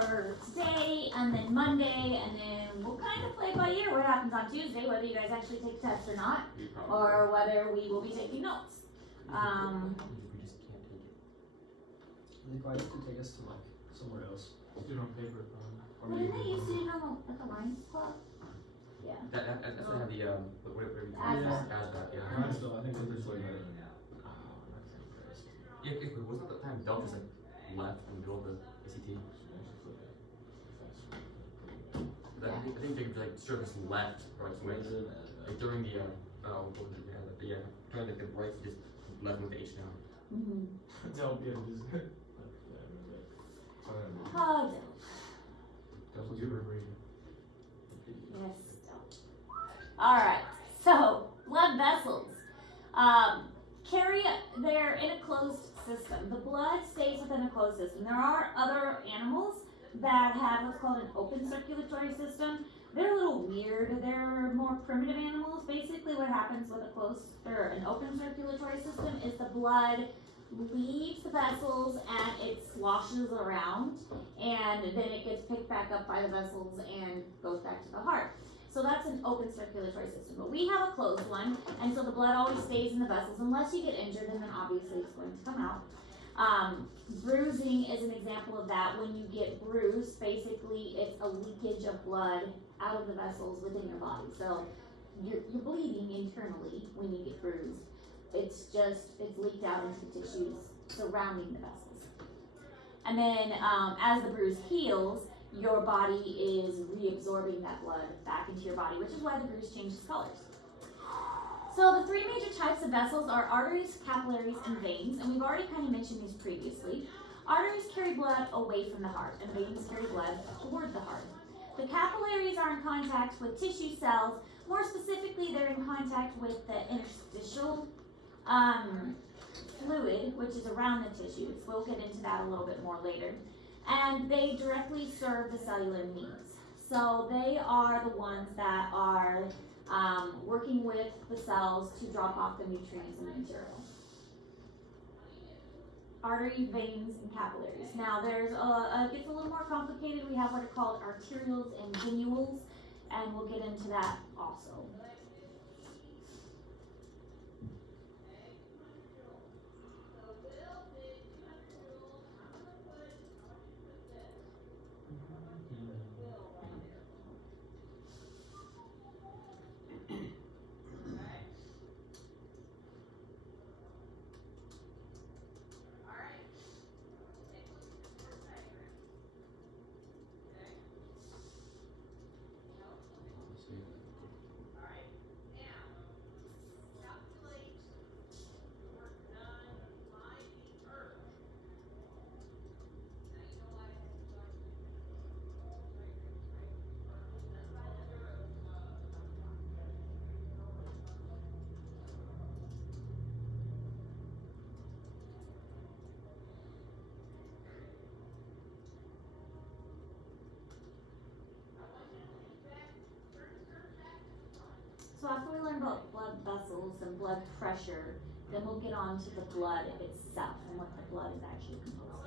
for today, and then Monday, and then we'll kind of play by ear what happens on Tuesday, whether you guys actually take tests or not, or whether we will be taking notes. We just can't take it. They probably have to take us to like somewhere else. Let's do it on paper, probably. What did they used to do at the Lions Club? Yeah. That's what I have the whatever you ASVAB. ASVAB, yeah. Mine's still, I think they're just like that. Yeah, it wasn't the time Delta just like left in the middle of the ACT. I think Jacob like sure just left or somewhere like during the during the break he just left with the H down. That'll be a just. Oh, That was your reason. yes, don't. Alright, so blood vessels. They're in a closed system. The blood stays within a closed system. There are other animals that have what's called an open circulatory system. They're a little weird. They're more primitive animals. Basically what happens with an open circulatory system is the blood leaves the vessels and it sloshes around, and then it gets picked back up by the vessels and goes back to the heart. So that's an open circulatory system, but we have a closed one, and so the blood always stays in the vessels unless you get injured, and then obviously it's going to come out. Bruising is an example of that. When you get bruised, basically it's a leakage of blood out of the vessels within your body. So you're bleeding internally when you get bruised. It's leaked out into the tissues surrounding the vessels. And then as the bruise heals, your body is reabsorbing that blood back into your body, which is why the bruise changes colors. So the three major types of vessels are arteries, capillaries, and veins, and we've already kind of mentioned these previously. Arteries carry blood away from the heart, and veins carry blood toward the heart. The capillaries are in contact with tissue cells. More specifically, they're in contact with the interstitial fluid, which is around the tissues. We'll get into that a little bit more later. And they directly serve the cellular needs. So they are the ones that are working with the cells to drop off the nutrients and material. Artery, veins, and capillaries. Now there's it gets a little more complicated. We have what are called arterioles and venules, and we'll get into that also. So after we learn about blood vessels and blood pressure, then we'll get on to the blood itself and what the blood is actually composed of.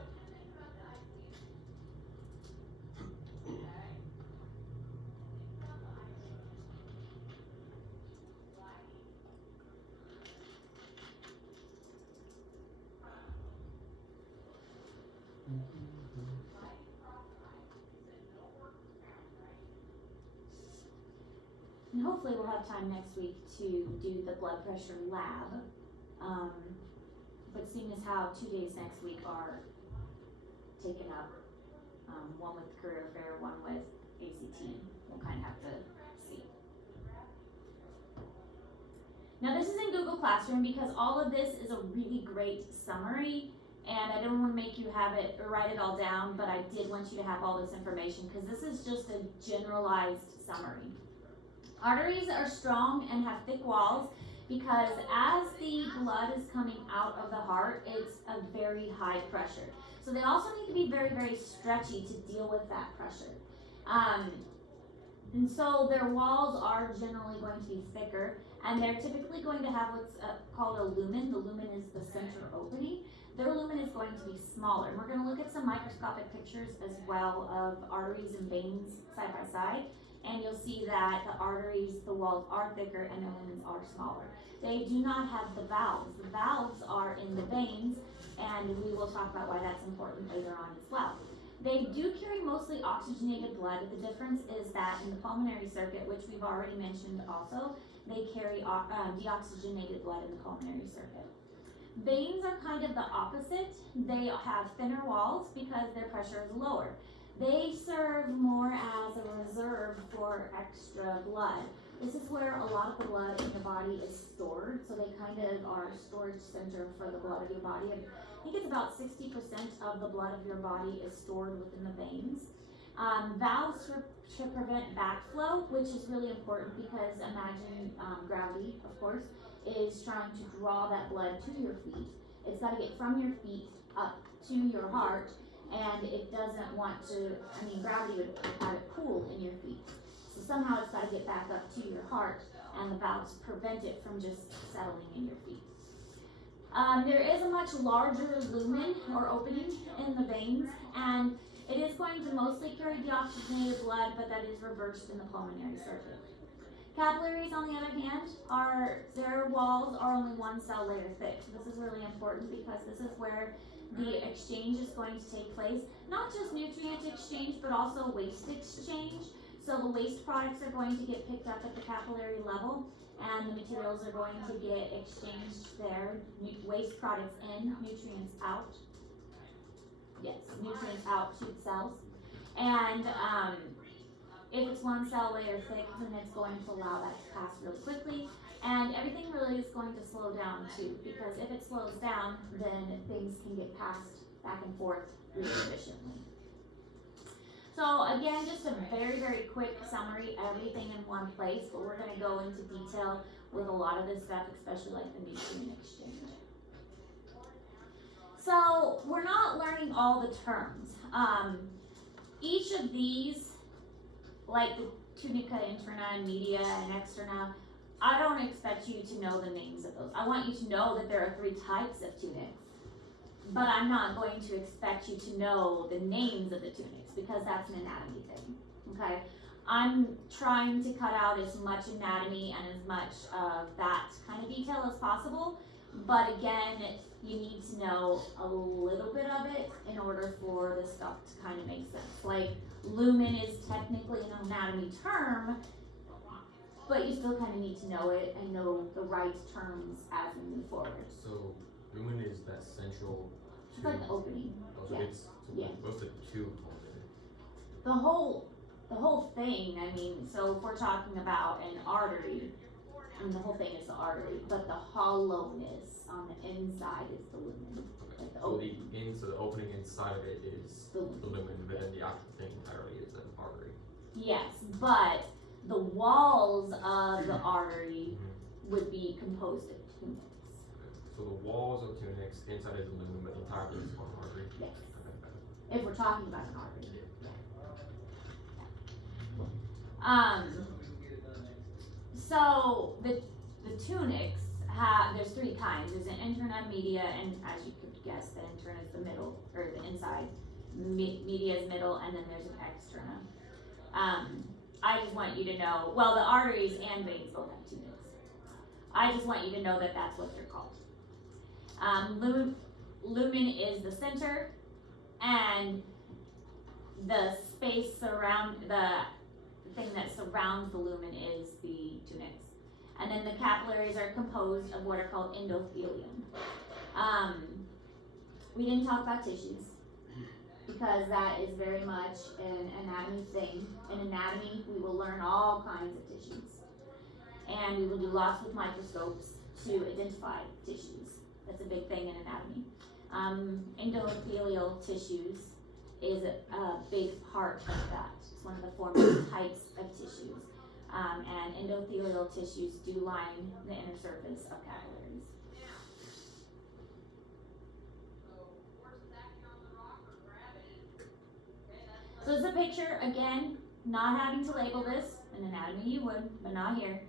And hopefully we'll have time next week to do the blood pressure lab. But seeing as how 2 days next week are taken up, one with career fair, one with ACT, we'll kind of have to see. Now this is in Google Classroom because all of this is a really great summary, and I didn't want to make you have it or write it all down, but I did want you to have all this information because this is just a generalized summary. Arteries are strong and have thick walls because as the blood is coming out of the heart, it's a very high pressure. So they also need to be very, very stretchy to deal with that pressure. And so their walls are generally going to be thicker, and they're typically going to have what's called a lumen. The lumen is the central opening. Their lumen is going to be smaller. And we're going to look at some microscopic pictures as well of arteries and veins side by side. And you'll see that the arteries, the walls are thicker and the lumens are smaller. They do not have the valves. The valves are in the veins, and we will talk about why that's important later on as well. They do carry mostly oxygenated blood. The difference is that in the pulmonary circuit, which we've already mentioned also, they carry deoxygenated blood in the pulmonary circuit. Veins are kind of the opposite. They have thinner walls because their pressure is lower. They serve more as a reserve for extra blood. This is where a lot of the blood in your body is stored, so they kind of are a storage center for the blood of your body. I think it's about 60% of the blood of your body is stored within the veins. Valves to prevent backflow, which is really important because imagine gravity, of course, is trying to draw that blood to your feet. It's got to get from your feet up to your heart, and it doesn't want to, gravity would have it pool in your feet. So somehow it's got to get back up to your heart, and the valves prevent it from just settling in your feet. There is a much larger lumen or opening in the veins, and it is going to mostly carry deoxygenated blood, but that is reversed in the pulmonary circuit. Capillaries, on the other hand, their walls are only one cell layer thick. This is really important because this is where the exchange is going to take place. Not just nutrient exchange, but also waste exchange. So the waste products are going to get picked up at the capillary level, and the materials are going to get exchanged there. Waste products in, nutrients out. Yes, nutrients out to the cells. And if it's one cell layer thick, then it's going to allow that to pass really quickly. And everything really is going to slow down too, because if it slows down, then things can get passed back and forth really efficiently. So again, just a very, very quick summary, everything in one place, but we're going to go into detail with a lot of this stuff, especially like the nutrient exchange. So we're not learning all the terms. Each of these, like the tunica interna and media and externa, I don't expect you to know the names of those. I want you to know that there are 3 types of tunics, but I'm not going to expect you to know the names of the tunics because that's an anatomy thing, okay? I'm trying to cut out as much anatomy and as much of that kind of detail as possible, but again, you need to know a little bit of it in order for this stuff to kind of make sense. Like, lumen is technically an anatomy term, but you still kind of need to know it and know the right terms as we move forward. So, lumen is that central It's like the opening. Oh, so Yeah. it's Yeah. what's the tube called? The whole thing, so if we're talking about an artery, the whole thing is the artery, but the hollowness on the inside is the lumen. Okay. Like the So the opening inside of it is The the lumen, but then the actual thing entirely is an artery. Yes, but the walls of the artery would be composed of tunics. Okay. So the walls of tunics, inside is the lumen, but the entire thing is one artery. Yes. Okay. If we're talking about an artery. So the tunics there's 3 kinds. There's an interna, media, and as you could guess, the interna is the middle, or the inside. Media is middle, and then there's an externa. I just want you to know, well, the arteries and veins both have tunics. I just want you to know that that's what they're called. Lumen is the center, and the space around the thing that surrounds the lumen is the tunics. And then the capillaries are composed of what are called endothelium. We didn't talk about tissues because that is very much an anatomy thing. In anatomy, we will learn all kinds of tissues. And we will do lots with microscopes to identify tissues. That's a big thing in anatomy. Endothelial tissues is a big part of that. It's one of the 4 main types of tissues. And endothelial tissues do line the inner surface of capillaries. So it's a picture, again, not having to label this. In anatomy you would, but not here.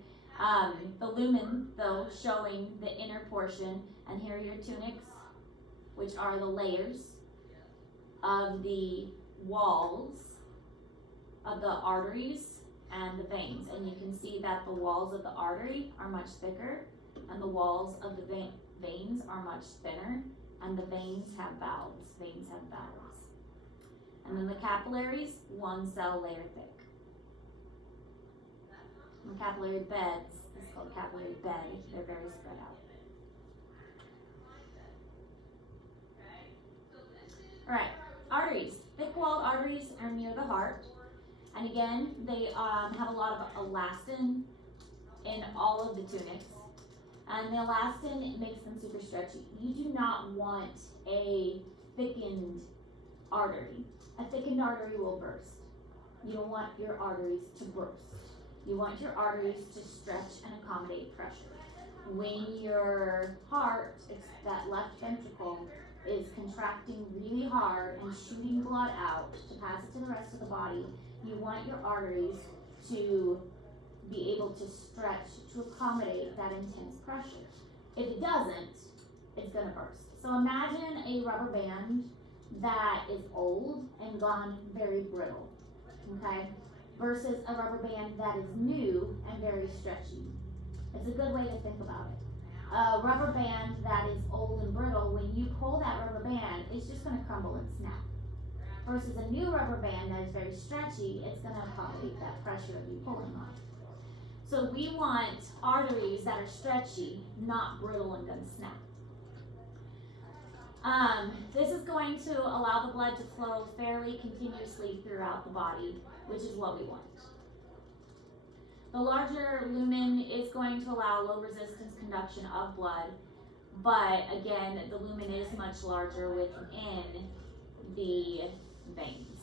The lumen, though, showing the inner portion, and here are your tunics. which are the layers of the walls of the arteries and the veins. And you can see that the walls of the artery are much thicker and the walls of the veins are much thinner, and the veins have valves. And then the capillaries, one cell layer thick. And capillary beds, this is called capillary bed, they're very spread out. Alright, arteries. Thick-walled arteries are near the heart. And again, they have a lot of elastin in all of the tunics. And the elastin makes them super stretchy. You do not want a thickened artery. A thickened artery will burst. You don't want your arteries to burst. You want your arteries to stretch and accommodate pressure. When your heart, that left ventricle, is contracting really hard and shooting blood out to pass it to the rest of the body, you want your arteries to be able to stretch to accommodate that intense pressure. If it doesn't, it's gonna burst. So imagine a rubber band that is old and gone very brittle, okay? Versus a rubber band that is new and very stretchy. It's a good way to think about it. A rubber band that is old and brittle, when you pull that rubber band, it's just gonna crumble and snap. Versus a new rubber band that is very stretchy, it's gonna accommodate that pressure of you pulling on it. So we want arteries that are stretchy, not brittle and gonna snap. This is going to allow the blood to flow fairly continuously throughout the body, which is what we want. The larger lumen is going to allow low resistance conduction of blood, but again, the lumen is much larger within the veins.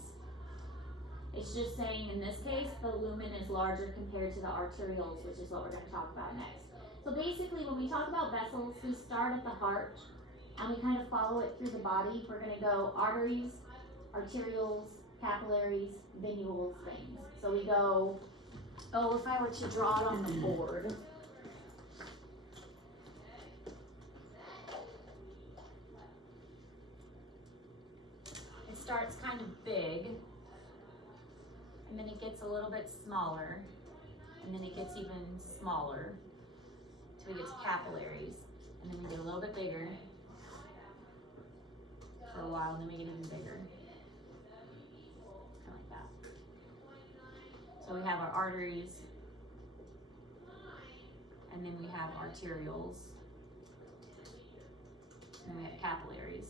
It's just saying in this case, the lumen is larger compared to the arterioles, which is what we're going to talk about next. So basically, when we talk about vessels, we start at the heart and we kind of follow it through the body. We're going to go arteries, arterioles, capillaries, venules, veins. So we go, if I were to draw it on the board. It starts kind of big, and then it gets a little bit smaller, and then it gets even smaller, till we get to capillaries, and then we get a little bit bigger for a while, and then we get even bigger, kind of like that. So we have our arteries, and then we have arterioles, and then we have capillaries,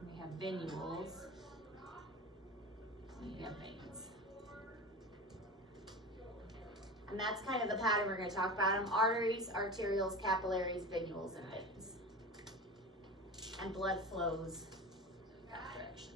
and we have venules, and we have veins. And that's kind of the pattern we're going to talk about them: arteries, arterioles, capillaries, venules, and veins. And blood flows that direction.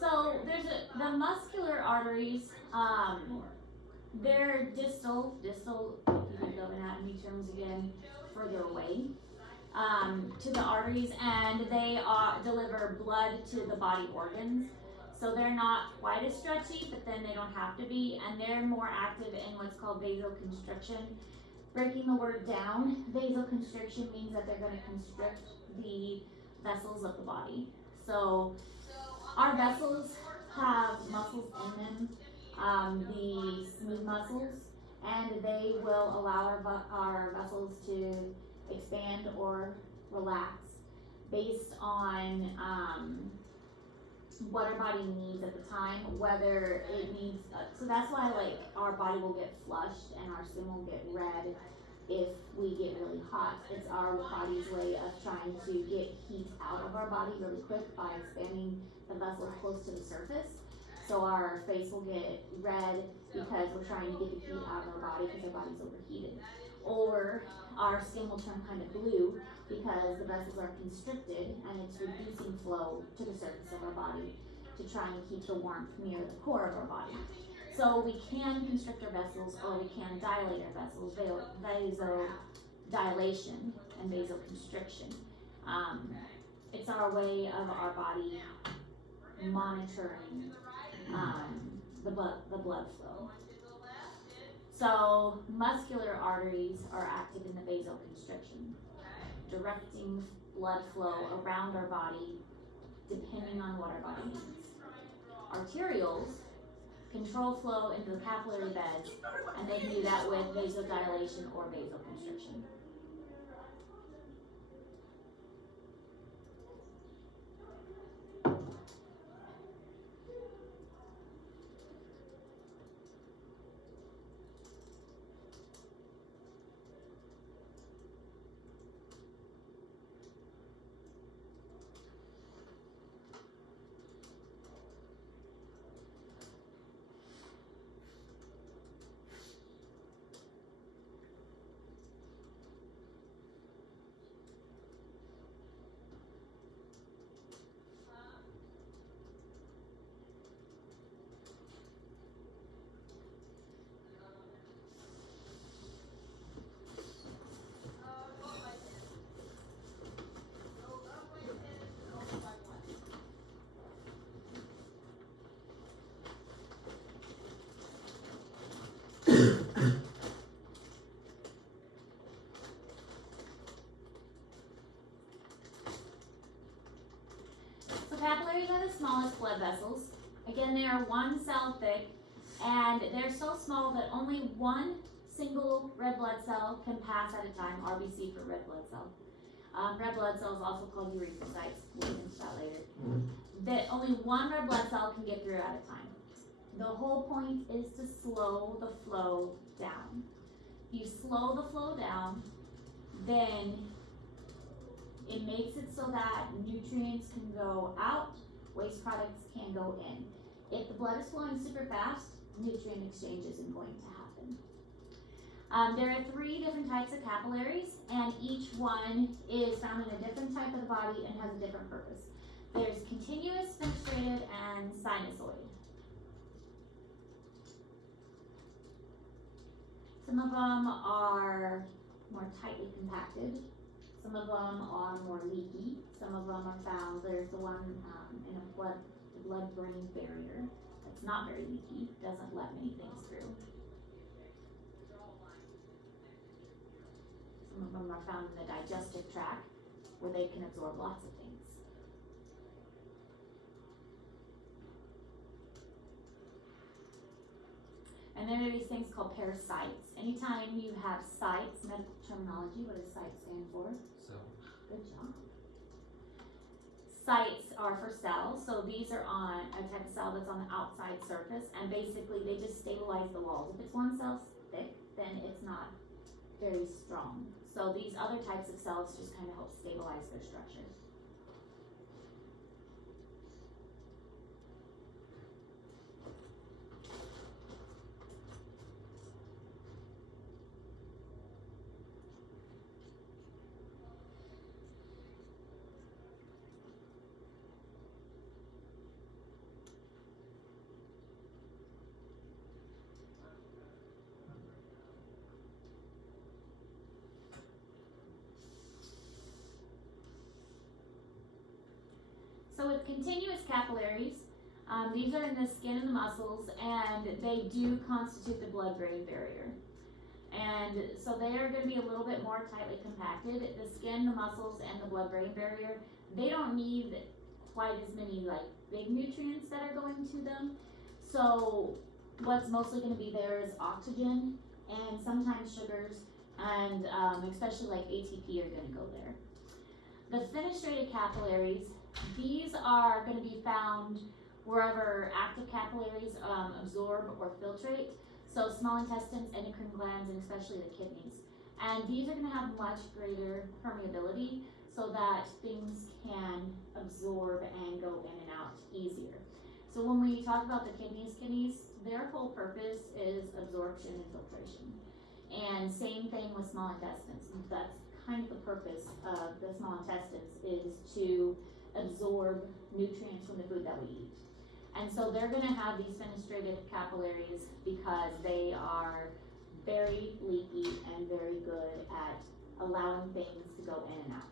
So there's the muscular arteries, they're distal, if you think of anatomy terms again, further away to the arteries, and they deliver blood to the body organs. So they're not quite as stretchy, but then they don't have to be, and they're more active in what's called vasoconstriction. Breaking the word down, vasoconstriction means that they're going to constrict the vessels of the body. So our vessels have muscles in them, the smooth muscles, and they will allow our vessels to expand or relax based on what our body needs at the time, whether it needs, so that's why like our body will get flushed and our skin will get red if we get really hot. It's our body's way of trying to get heat out of our body really quick by expanding the vessels close to the surface. So our face will get red because we're trying to get the heat out of our body because our body's overheated. Or our skin will turn kind of blue because the vessels are constricted and it's reducing flow to the surface of our body to try and keep the warmth near the core of our body. So we can constrict our vessels or we can dilate our vessels, vasodilation and vasoconstriction. It's our way of our body monitoring the blood flow. So muscular arteries are active in the vasoconstriction, directing blood flow around our body depending on what our body needs. Arterioles control flow into the capillary beds, and they can do that with vasodilation or vasoconstriction. Capillaries are the smallest blood vessels. Again, they are 1 cell thick, and they're so small that only one single red blood cell can pass at a time, RBC for red blood cell. Red blood cell is also called erythrocytes, we'll get into that later. That only one red blood cell can get through at a time. The whole point is to slow the flow down. If you slow the flow down, then it makes it so that nutrients can go out, waste products can go in. If the blood is flowing super fast, nutrient exchange isn't going to happen. There are 3 different types of capillaries, and each one is found in a different type of the body and has a different purpose. There's continuous, fenestrated, and sinusoid. Some of them are more tightly compacted. Some of them are more leaky. Some of them are found, there's the one in a blood-brain barrier that's not very leaky, doesn't let many things through. Some of them are found in the digestive tract where they can absorb lots of things. And then there are these things called parasites. Anytime you have sites, medical terminology, what does site stand for? Cell. Good job. Sites are for cells, so these are on a type of cell that's on the outside surface, and basically they just stabilize the walls. If it's one cell thick, then it's not very strong. So these other types of cells just kind of help stabilize their structure. So with continuous capillaries, these are in the skin and the muscles, and they do constitute the blood-brain barrier. And so they are going to be a little bit more tightly compacted. The skin, the muscles, and the blood-brain barrier, they don't need quite as many like big nutrients that are going to them. So what's mostly going to be there is oxygen and sometimes sugars, and especially like ATP are going to go there. The fenestrated capillaries, These are going to be found wherever active capillaries absorb or filtrate. So small intestines, endocrine glands, and especially the kidneys. And these are going to have much greater permeability so that things can absorb and go in and out easier. So when we talk about the kidneys, their whole purpose is absorption and filtration. And same thing with small intestines. That's kind of the purpose of the small intestines, is to absorb nutrients from the food that we eat. And so they're gonna have these fenestrated capillaries because they are very leaky and very good at allowing things to go in and out.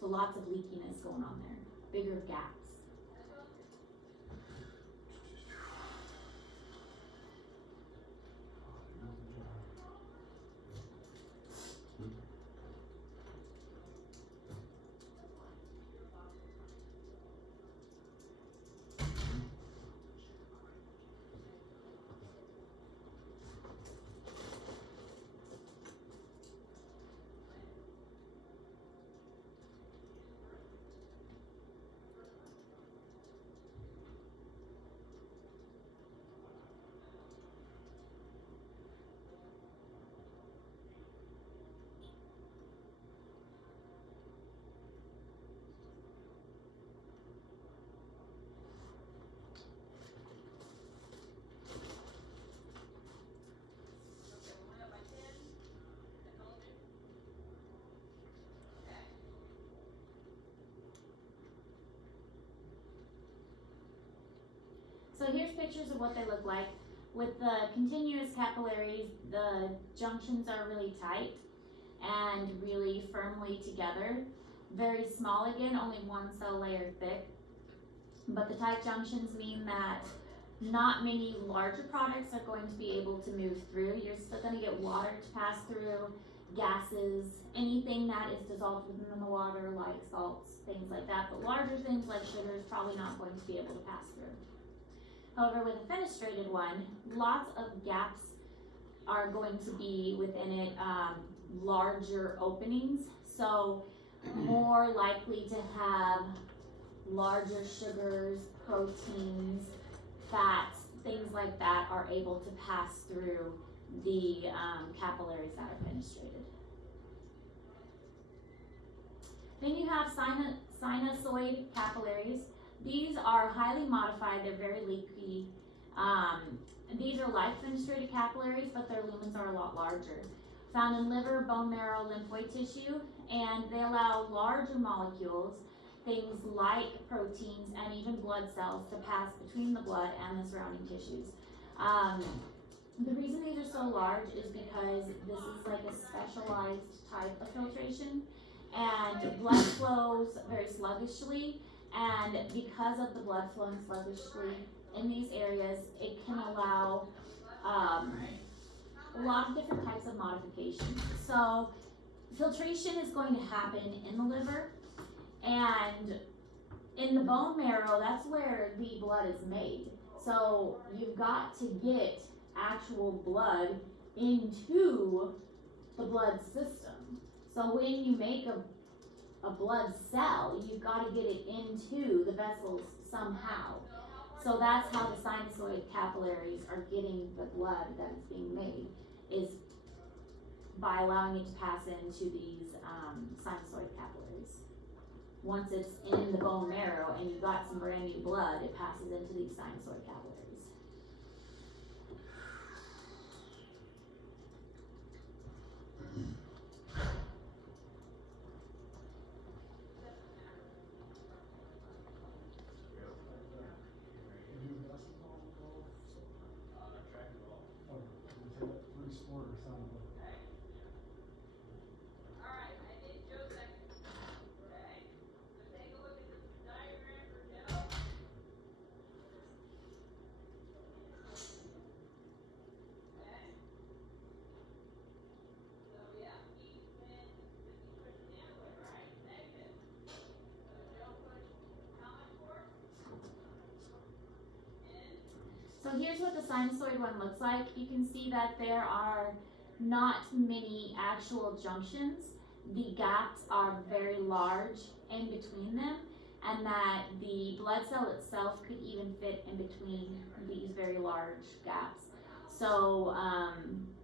So lots of leakiness going on there, bigger gaps. So here's pictures of what they look like. With the continuous capillaries, the junctions are really tight and really firmly together. Very small again, only one cell layer thick. But the tight junctions mean that not many larger products are going to be able to move through. You're still going to get water to pass through, gases, anything that is dissolved within the water, like salts, things like that. But larger things like sugar is probably not going to be able to pass through. However, with a fenestrated one, lots of gaps are going to be within it, larger openings. So more likely to have larger sugars, proteins, fats, things like that are able to pass through the capillaries that are fenestrated. Then you have sinusoid capillaries. These are highly modified, they're very leaky. These are like fenestrated capillaries, but their lumens are a lot larger. Found in liver, bone marrow, lymphoid tissue, and they allow larger molecules, things like proteins and even blood cells, to pass between the blood and the surrounding tissues. The reason these are so large is because this is like a specialized type of filtration, and blood flows very sluggishly, and because of the blood flowing sluggishly in these areas, it can allow a lot of different types of modifications. So filtration is going to happen in the liver, and in the bone marrow, that's where the blood is made. So you've got to get actual blood into the blood system. So when you make a blood cell, you've got to get it into the vessels somehow. So that's how the sinusoid capillaries are getting the blood that is being made, is by allowing it to pass into these sinusoid capillaries. Once it's in the bone marrow and you've got some brand new blood, it passes into these sinusoid capillaries. So here's what the sinusoid one looks like. You can see that there are not many actual junctions, the gaps are very large in between them, and that the blood cell itself could even fit in between these very large gaps. So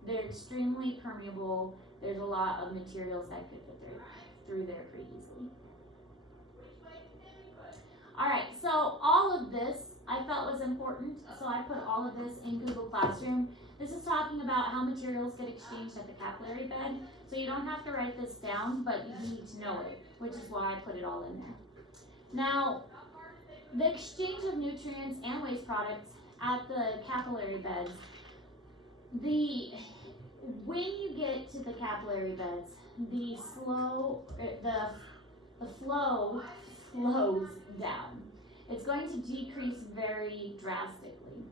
they're extremely permeable. There's a lot of materials that could fit through there pretty easily. Alright, so all of this I felt was important, so I put all of this in Google Classroom. This is talking about how materials get exchanged at the capillary bed, so you don't have to write this down, but you need to know it, which is why I put it all in there. Now, the exchange of nutrients and waste products at the capillary beds, when you get to the capillary beds, the flow slows down. It's going to decrease very drastically.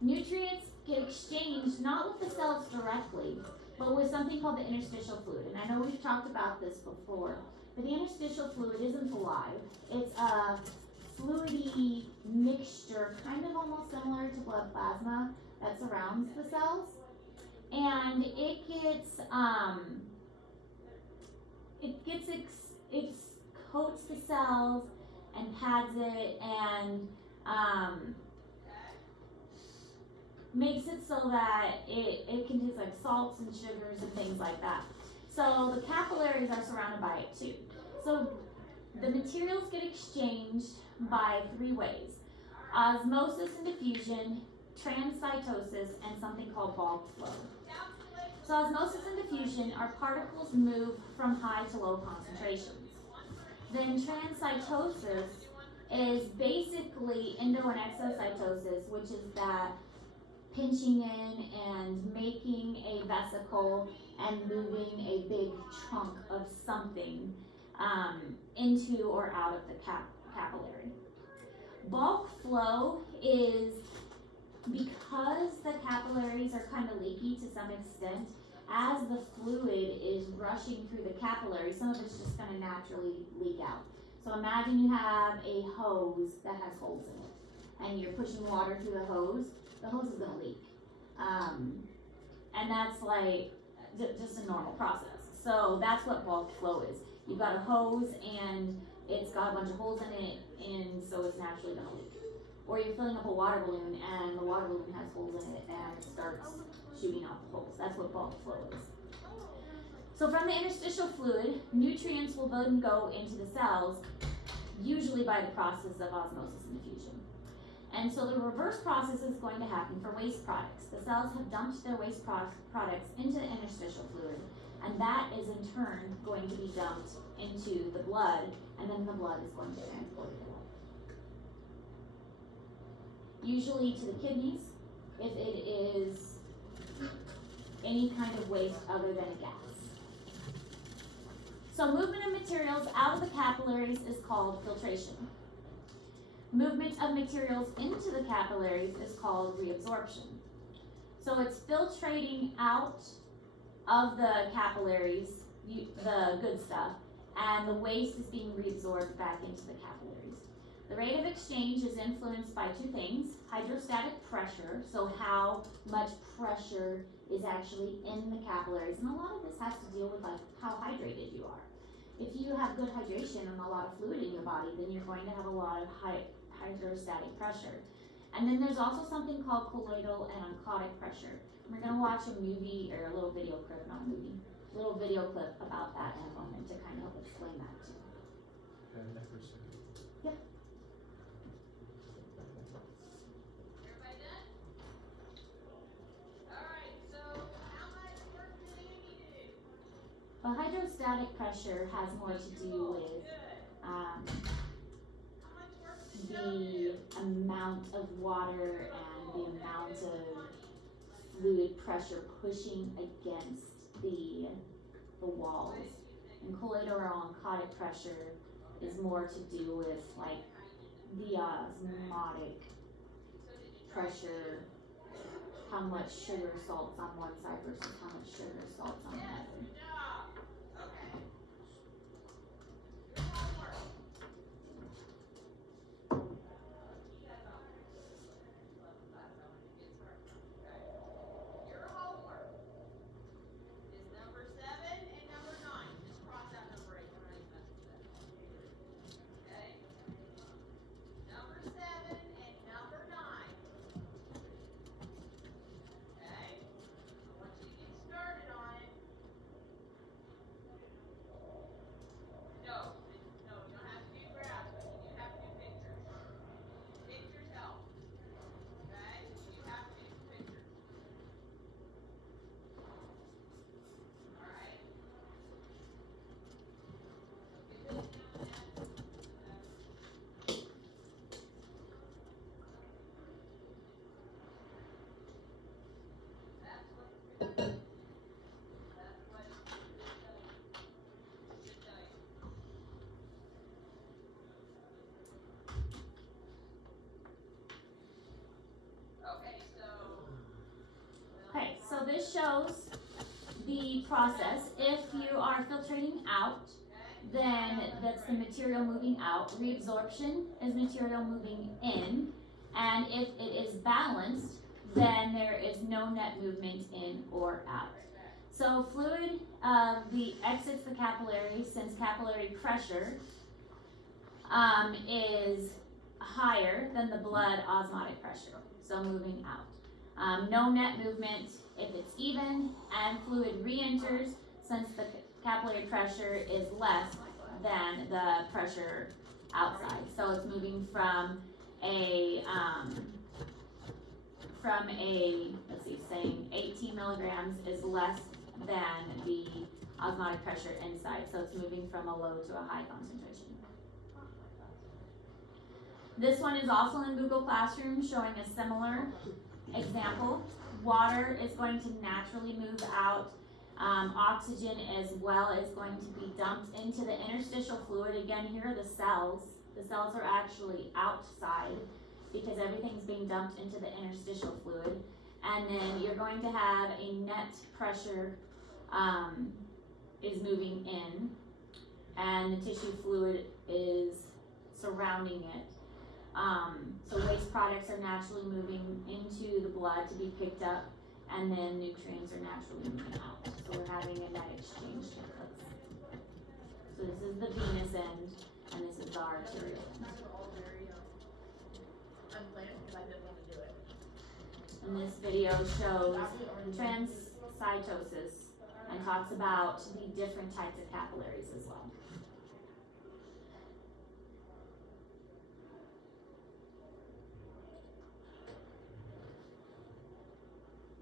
Nutrients get exchanged not with the cells directly, but with something called the interstitial fluid. And I know we've talked about this before, but the interstitial fluid isn't alive. It's a fluidy mixture, kind of almost similar to blood plasma that surrounds the cells. And it coats the cells and pads it and makes it so that it contains like salts and sugars and things like that. So the capillaries are surrounded by it too. So the materials get exchanged by 3 ways: osmosis and diffusion, transcytosis, and something called bulk flow. So osmosis and diffusion are particles move from high to low concentrations. Then transcytosis is basically endo and exocytosis, which is that pinching in and making a vesicle and moving a big chunk of something into or out of the capillary. Bulk flow is because the capillaries are kind of leaky to some extent. As the fluid is rushing through the capillary, some of it's just going to naturally leak out. So imagine you have a hose that has holes in it, and you're pushing water through the hose is going to leak. And that's like just a normal process. So that's what bulk flow is. You've got a hose and it's got a bunch of holes in it, and so it's naturally going to leak. Or you're filling up a water balloon and the water balloon has holes in it and it starts shooting out the holes. That's what bulk flow is. So from the interstitial fluid, nutrients will then go into the cells, usually by the process of osmosis and diffusion. And so the reverse process is going to happen for waste products. The cells have dumped their waste products into the interstitial fluid, and that is in turn going to be dumped into the blood, and then the blood is going to transport it away. Usually to the kidneys, if it is any kind of waste other than a gas. So movement of materials out of the capillaries is called filtration. Movement of materials into the capillaries is called reabsorption. So it's filtrating out of the capillaries, the good stuff, and the waste is being reabsorbed back into the capillaries. The rate of exchange is influenced by 2 things: hydrostatic pressure, so how much pressure is actually in the capillaries, and a lot of this has to deal with like how hydrated you are. If you have good hydration and a lot of fluid in your body, then you're going to have a lot of hydrostatic pressure. And then there's also something called colloidal and oncotic pressure. And we're going to watch a movie, or a little video clip, not a movie, little video clip about that in a moment to kind of help explain that too. Okay, that for a second. Yep. Everybody done? Alright, so how much work did Andy do? Well, hydrostatic pressure has more to do with How much work did the amount of water and the amount of fluid pressure pushing against the walls. And colloidal or oncotic pressure is more to do with like the osmotic pressure, how much sugar salts on one side versus how much sugar salts on the other. Your homework is number 7 and number 9. Just cross shows the process. If you are filtrating out, then that's the material moving out. Reabsorption is material moving in. And if it is balanced, then there is no net movement in or out. So fluid exits the capillary since capillary pressure is higher than the blood osmotic pressure, so moving out. No net movement if it's even, and fluid re-enters since the capillary pressure is less than the pressure outside. So it's moving from let's see, saying 18 milligrams is less than the osmotic pressure inside. So it's moving from a low to a high concentration. This one is also in Google Classroom, showing a similar example. Water is going to naturally move out. Oxygen as well is going to be dumped into the interstitial fluid. Again, here are the cells. The cells are actually outside because everything's being dumped into the interstitial fluid. And then you're going to have a net pressure is moving in, and the tissue fluid is surrounding it. So waste products are naturally moving into the blood to be picked up, and then nutrients are naturally moving out. So we're having a net exchange take place. So this is the venous end, and this is the arterial end. Unplanned because I didn't want to do it. And this video shows transcytosis and talks about the different types of capillaries as well.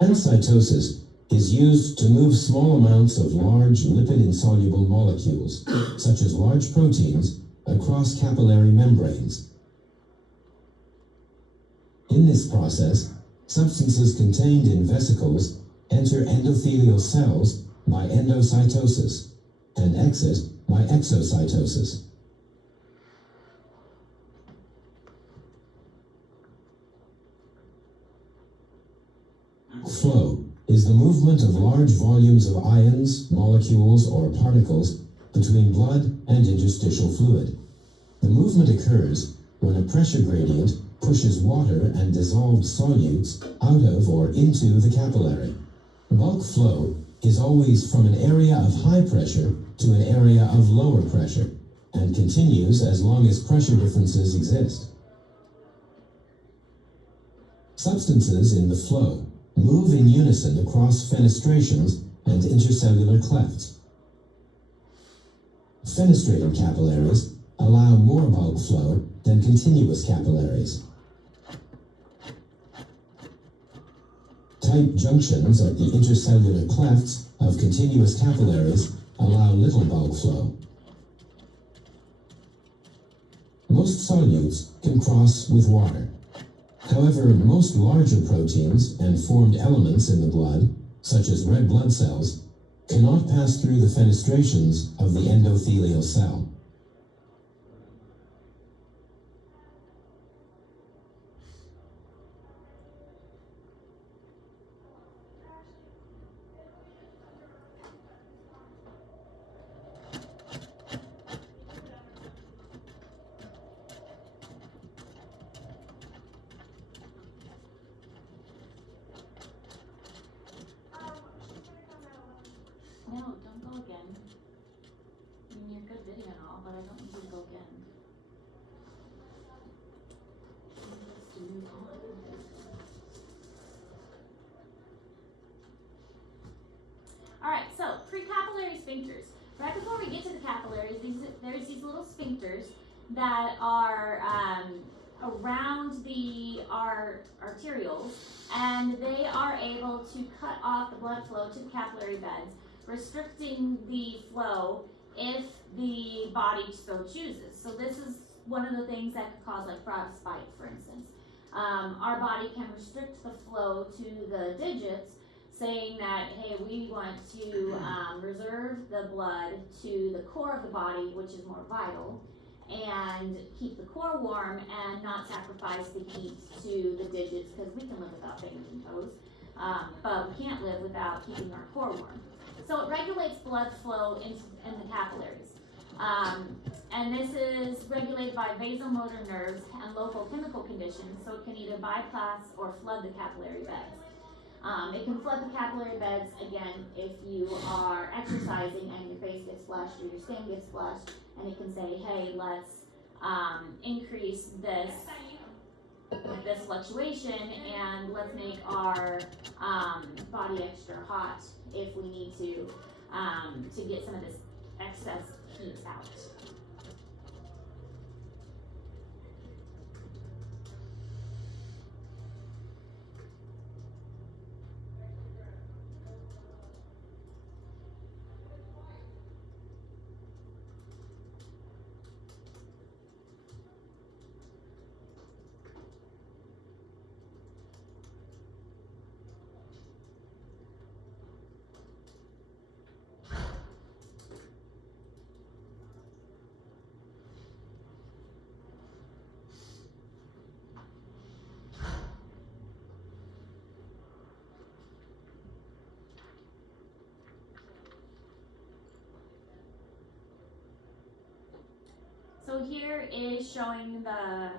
Transcytosis is used to move small amounts of large lipid-insoluble molecules, such as large proteins, across capillary membranes. In this process, substances contained in vesicles enter endothelial cells by endocytosis and exit by exocytosis. Flow is the movement of large volumes of ions, molecules, or particles between blood and interstitial fluid. The movement occurs when a pressure gradient pushes water and dissolved solutes out of or into the capillary. Bulk flow is always from an area of high pressure to an area of lower pressure and continues as long as pressure differences exist. Substances in the flow move in unison across fenestrations and intercellular clefts. Fenestrated capillaries allow more bulk flow than continuous capillaries. Tight junctions at the intercellular clefts of continuous capillaries allow little bulk flow. Most solutes can cross with water. However, most larger proteins and formed elements in the blood, such as red blood cells, cannot pass through the fenestrations of the endothelial cell. No, don't go again. I mean, you're a good video and all, but I don't need you to go again. Let's move on. Alright, so precapillary sphincters. Right before we get to the capillaries, there's these little sphincters that are around the arterioles, and they are able to cut off the blood flow to the capillary beds, restricting the flow if the body so chooses. So this is one of the things that could cause like frostbite, for instance. Our body can restrict the flow to the digits, saying that, hey, we want to reserve the blood to the core of the body, which is more vital, and keep the core warm and not sacrifice the heat to the digits, because we can live without fingers and toes. but we can't live without keeping our core warm. So it regulates blood flow in the capillaries. And this is regulated by vasomotor nerves and local chemical conditions, so it can either bypass or flood the capillary beds. It can flood the capillary beds, again, if you are exercising and your face gets flushed or your skin gets flushed, and it can say, hey, let's increase this fluctuation and let's make our body extra hot if we need to get some of this excess heat out. So here is showing the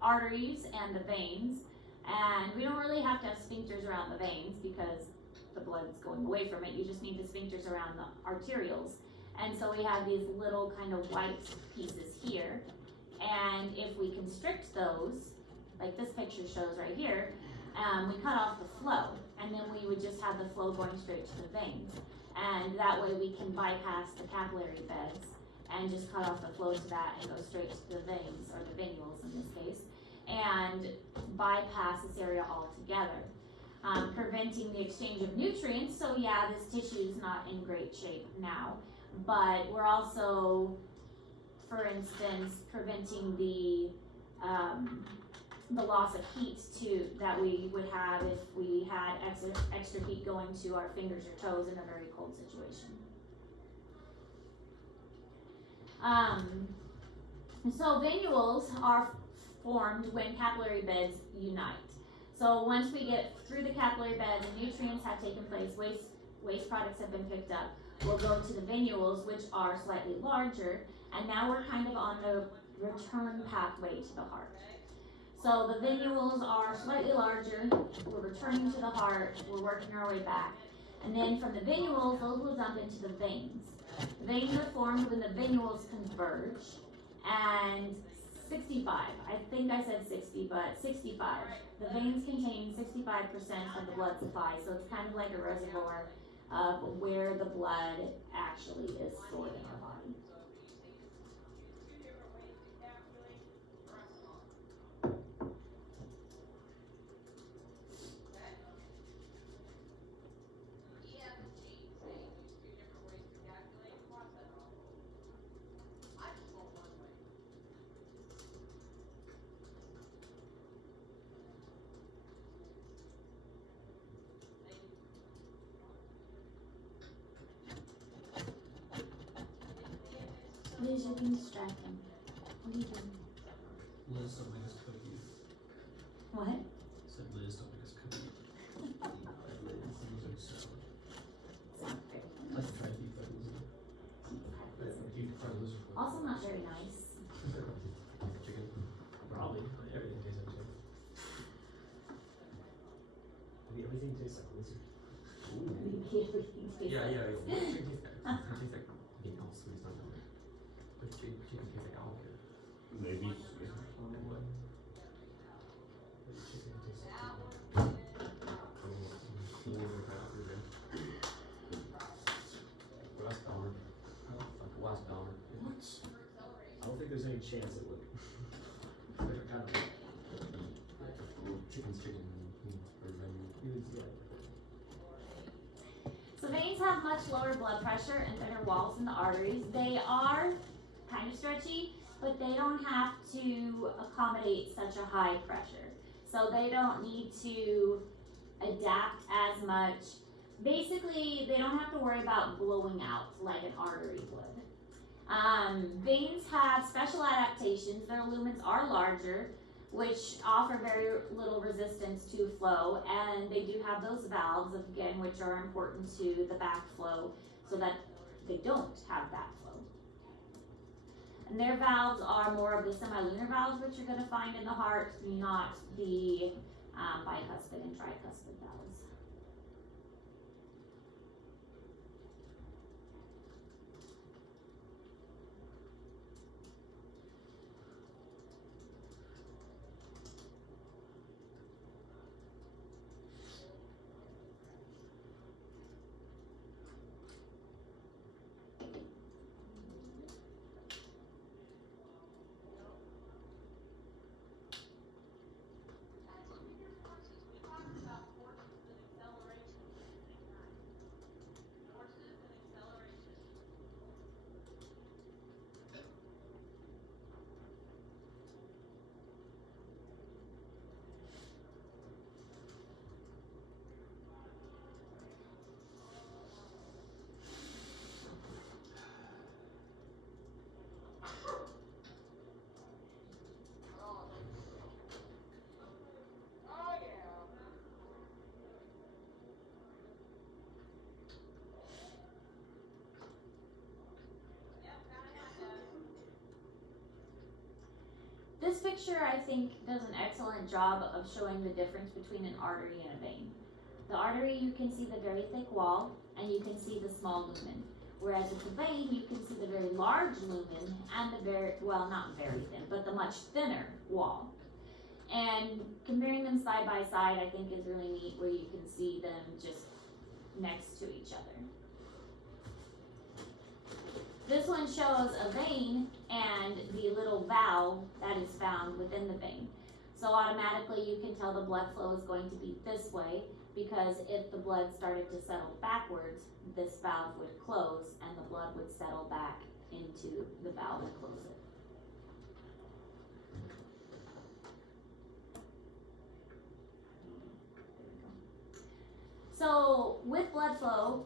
arteries and the veins, and we don't really have to have sphincters around the veins because the blood's going away from it. You just need the sphincters around the arterioles. And so we have these little kind of white pieces here, and if we constrict those, like this picture shows right here, we cut off the flow, and then we would just have the flow going straight to the veins. And that way we can bypass the capillary beds and just cut off the flow to that and go straight to the veins, or the venules in this case, and bypass this area altogether, preventing the exchange of nutrients. So yeah, this tissue is not in great shape now, but we're also, for instance, preventing the loss of heat too that we would have if we had extra heat going to our fingers or toes in a very cold situation. So venules are formed when capillary beds unite. So once we get through the capillary beds and nutrients have taken place, waste products have been picked up, we'll go to the venules, which are slightly larger, and now we're kind of on the return pathway to the heart. So the venules are slightly larger, we're returning to the heart, we're working our way back, and then from the venules, those will dump into the veins. Veins are formed when the venules converge, and 65, I think I said 60, but 65. The veins contain 65% of the blood supply, so it's kind of like a reservoir of where the blood actually is stored in our body. Liz, you're being distracting. What are you doing? Liz, don't make us cook you. What? Said Liz, don't make us cook you. Liz, so. Sounds very Let's try deep fried lizard. Deep fried lizard. Also not very nice. Chicken. Probably. Everything tastes like chicken. I mean, everything tastes like lizard. Yeah, yeah. It's chicken tastes like anything else. It's not that way. But chicken tastes like alligator. Maybe. Chicken tastes like Last dollar. Like last dollar. what? I don't think there's any chance it would. It's like a kind of Chicken's chicken. yeah. So veins have much lower blood pressure and thinner walls than the arteries. They are kind of stretchy, but they don't have to accommodate such a high pressure. So they don't need to adapt as much. Basically, they don't have to worry about blowing out like an artery would. Veins have special adaptations. Their lumens are larger, which offer very little resistance to flow, and they do have those valves, again, which are important to the backflow so that they don't have backflow. And their valves are more of the semilunar valves, which you're going to find in the heart, not the bicuspid and tricuspid valves. Oh yeah. Yep, kinda like that. This picture, I think, does an excellent job of showing the difference between an artery and a vein. The artery, you can see the very thick wall, and you can see the small lumen. Whereas with the vein, you can see the very large lumen and the very, well, not very thin, but the much thinner wall. And comparing them side by side, I think is really neat, where you can see them just next to each other. This one shows a vein and the little valve that is found within the vein. So automatically you can tell the blood flow is going to be this way, because if the blood started to settle backwards, this valve would close and the blood would settle back into the valve and close it. So with blood flow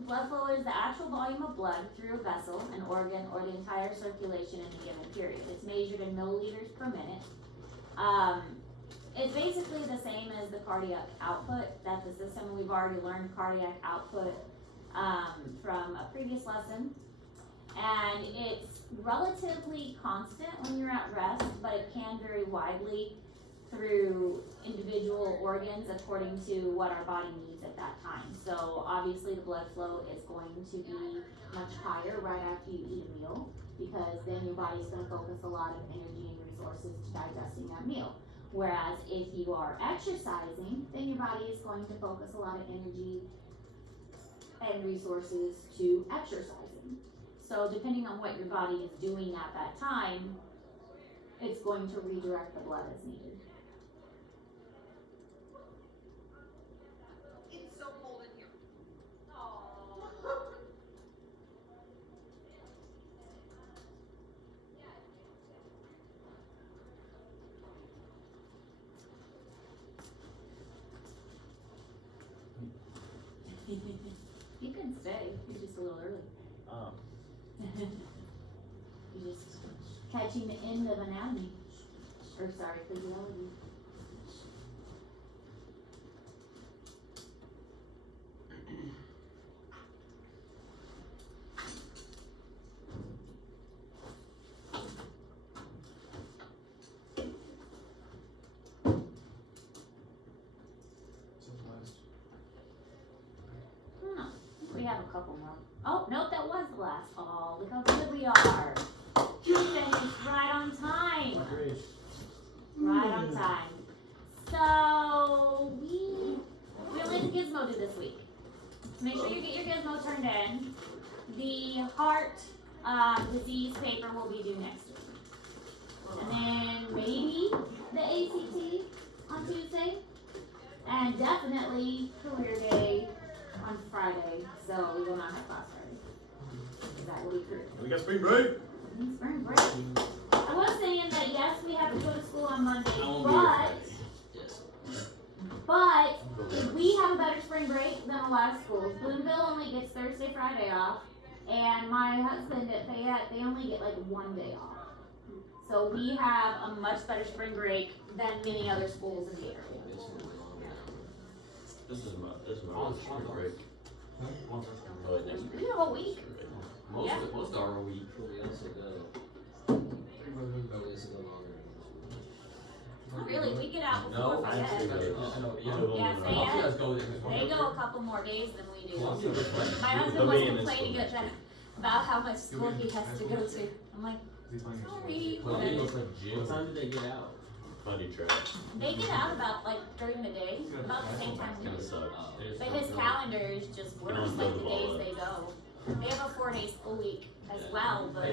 is the actual volume of blood through a vessel, an organ, or the entire circulation in a given period. It's measured in milliliters per minute. It's basically the same as the cardiac output. That's the system. We've already learned cardiac output from a previous lesson. And it's relatively constant when you're at rest, but it can vary widely through individual organs according to what our body needs at that time. So obviously the blood flow is going to be much higher right after you eat a meal, because then your body's going to focus a lot of energy and resources to digesting that meal. Whereas if you are exercising, then your body is going to focus a lot of energy and resources to exercising. So depending on what your body is doing at that time, it's going to redirect the blood as needed. It's so cold in here. Aww. You can stay, you're just a little early. You're just catching the end of anatomy, or sorry, physiology. So last. We have a couple more. Oh, nope, that was the last. Oh, look how good we are. We finished right on time. Great. Right on time. So we only have a gizmo due this week. So make sure you get your gizmo turned in. The heart disease paper will be due next week. And then maybe the ACT on Tuesday. And definitely career day on Friday. So we will not have class Friday. That will be career day. We got spring break. Spring break. I was saying that yes, we have to go to school on Monday, I won't be here but Friday. Yes. but we have a better spring break than a lot of schools. Boonville only gets Thursday, Friday off, and my husband at Fayette, they only get like one day off. So we have a much better spring break than many other schools in the area. This is my spring break. We have a week. Yeah. Most are a week. Really, we get out before I actually Fayette. go. Yeah, They They go a couple more days than we do. Columbia was like, My husband The was man is complaining still at that about how much school he has to go to. I'm like, sorry. Columbia looks like jail. What time did they get out? Funny trash. They get out about like during the day, about the same time we Kinda do. sucks. But his calendar is just worse, don't like go the to all days they go. They have a 4-day school week as well, but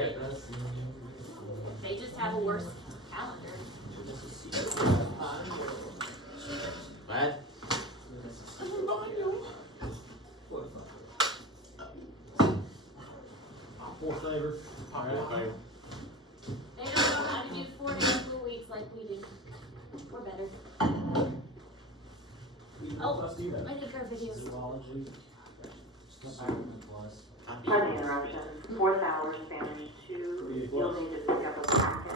they just have a worse calendar. What? Full flavor. They don't know how to do 4-day school weeks like we do. We're better. Oh, Let's do that. I think our videos. Zoology. Pardon the interruption. 4th hour Spanish 2. You'll need to pick up a packet